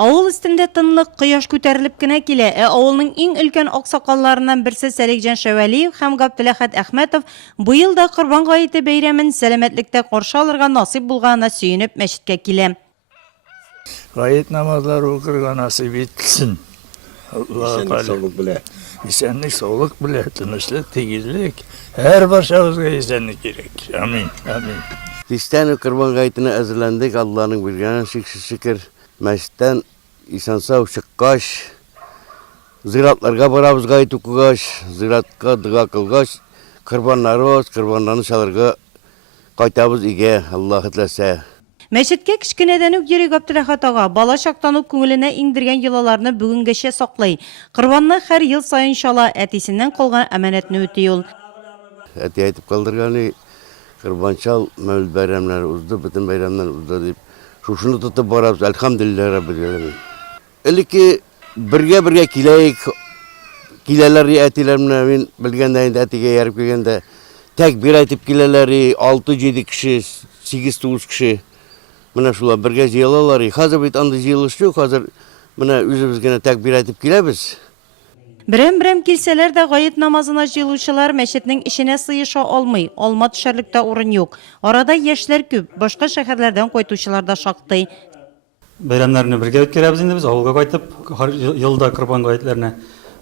Авыл өстендә тынлык, кояш күтәрелеп кенә килә. Авылның иң өлкән аксакалларыннан берсе Сәликҗан Шәвәлиев һәм Габделәхәт Әхмәтов быел да Корбан гаете бәйрәмен сәламәтлектә каршы алырга насыйп булганына сөенеп мәчеткә килә. Гает намазлары укырга насыйп etsin. Исәнлек, саулык белә, тынычлык, тигезлек. Һәр барчабызга исәнлек кирәк. Амин. Амин. Тиштән Корбан гаетенә әзерләндек. Алланың биргән шиксез шөкер. Мәчеттән исән-сау чыккач, зиратларга барабыз гает укыгач, зиратка дуа кылгач, корбаннарны чалырга кайтабыз өйгә, Аллаһ теләсә. Мәчеткә кечкенәдән үк йөри Габделәхәт ага, бала чактан ук күңеленә иңдергән йолаларны бүгенгәчә саклый. Корбанны һәр ел сайын чала, әтисеннән калган әманәтне үти ул. Әти әйтеп калдырганы, Корбанчал мәүлид бәйрәмнәре узды, бөтен бәйрәмнәр узды дип. Шушыны тотып барабыз, әлхәмдүлилләһ раббил аләмин. Элекке бергә киләйек, киләләр әтиләр менә мин белгәндә инде әтигә ярып килгәндә тәкбир әйтеп киләләр, 6-7 кеше, 8-9 кеше. Менә шулар бергә җыелалар. Хәзер бит анда җыелыш юк, хәзер менә үзебез генә тәкбир әйтеп киләбез. Берәм-берәм килсәләр дә гает намазына җыелучылар мәчетнең эченә сыеша алмый, алма төшәрлектә урын юк. Арада яшьләр күп, башка шәһәрләрдән кайтучылар да шактый. Бәйрәмнәрне бергә үткәрәбез инде без, авылга кайтып, һәр елда Корбан гаетләренә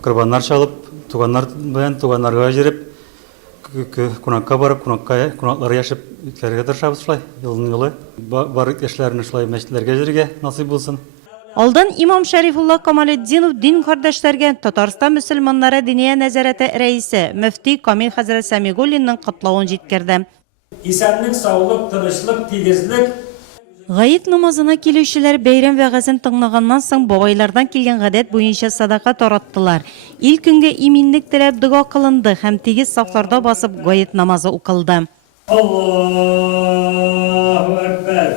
корбаннар чалып, туганнар белән туганнарга җиреп, кунакка барып, кунаклар яшәп үткәрергә тырышабыз шулай, елны-елы. Бар яшьләрне шулай мәчетләргә җиргә насыйп булсын. Алдан имам Шәрифулла Камалетдинов дин кардәшләргә Татарстан мөселманнары диния нәзарәте рәисе мөфти Камил хәзрәт Сәмигуллинның котлавын җиткерде. Исәнлек, саулык, тынычлык, тигезлек. Гает намазына килүчеләр бәйрәм вәгазен тыңлаганнан соң бабайлардан килгән гадәт буенча садака тараттылар. Ил көнгә иминлек теләп дуга кылынды һәм тигез сафларда басып гает намазы укылды. Аллаһу әкбәр.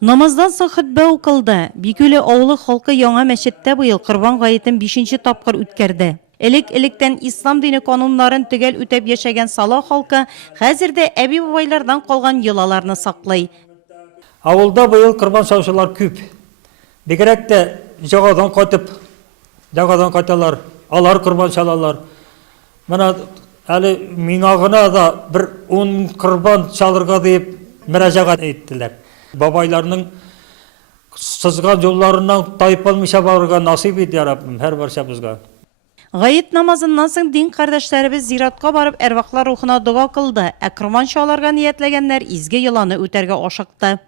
Намаздан соң хутбә укылды. Бикүле авылы халкы яңа мәчеттә быел Корбан гаетен 5нче тапкыр үткәрде. Элек-электән ислам дине кануннарын төгәл үтәп яшәгән Сала халкы хәзер дә әби-бабайлардан калган йолаларны саклый. Авылда быел корбан чалучылар күп. Бигрәк тә җагадан кайталар, алар корбан чалалар. Менә әле миңа гына да бер 10 корбан чалырга дип мөрәҗәгать иттеләр. Бабайларның сызган юлларыннан тайып алмыйча барырга насыйп ит, я Раббим, һәр барчабызга. Гает намазыннан соң дин кардәшләребез зиратка барып әрвахлар рухына дуга кылды. Корбан чаларга ниятләгәннәр изге йоланы үтәргә ашыкты.